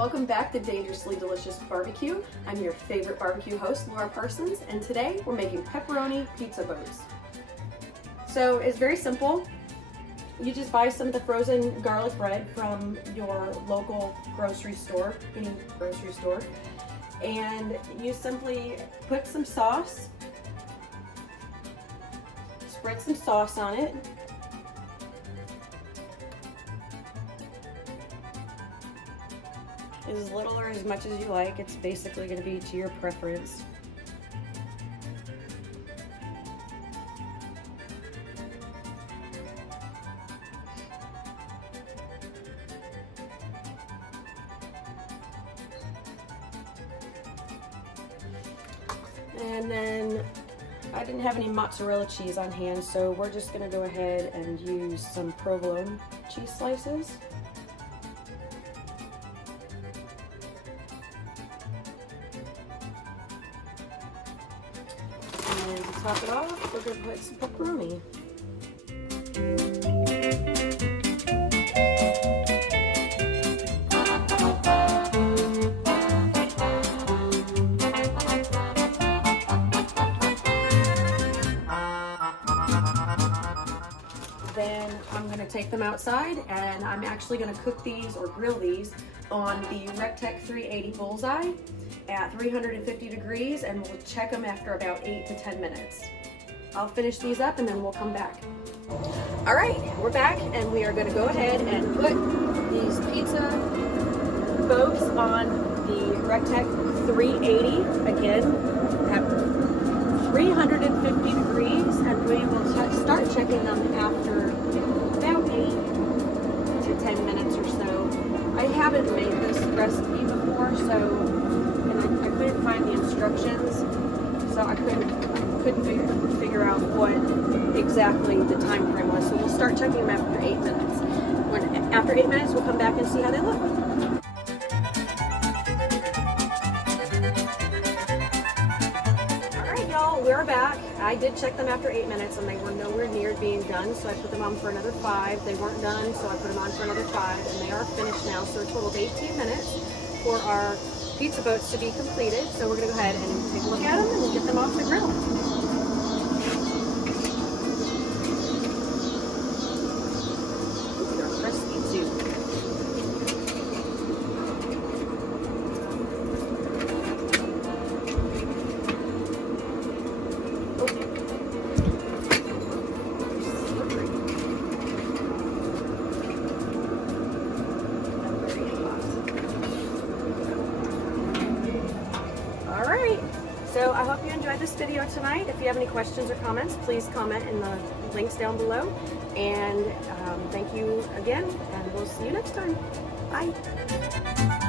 welcome back to Dangerously Delicious Barbecue. I'm your favorite barbecue host, Laura Parsons, and today we're making pepperoni pizza boats. So it's very simple. You just buy some of the frozen garlic bread from your local grocery store, any grocery store, and you simply put some sauce, spread some sauce on it. As little or as much as you like. It's basically going to be to your preference. And then I didn't have any mozzarella cheese on hand, so we're just going to go ahead and use some provolone cheese slices. And to top it off, we're going to put some pepperoni. Then I'm going to take them outside, and I'm actually going to cook these or grill these on the Recteq 380 Bullseye at 350 degrees, and we'll check them after about 8 to 10 minutes. I'll finish these up and then we'll come back. All right, we're back, and we are going to go ahead and put these pizza boats on the Recteq 380 again at 350 degrees, and we will start checking them after about 8 to 10 minutes or so. I haven't made this recipe before, so I couldn't find the instructions, so I couldn't figure out what exactly the time frame was. So we'll start checking them after 8 minutes. After 8 minutes, we'll come back and see how they look. We're back. I did check them after 8 minutes, and they were nowhere near being done, so I put them on for another 5. They weren't done, so I put them on for another 5, and they are finished now. So a total of 18 minutes for our pizza boats to be completed. So we're going to go ahead and take a look at them and get them off the grill. They're crispy too. So I hope you enjoyed this video tonight. If you have any questions or comments, please comment in the links down below. And thank you again, and we'll see you next time. Bye.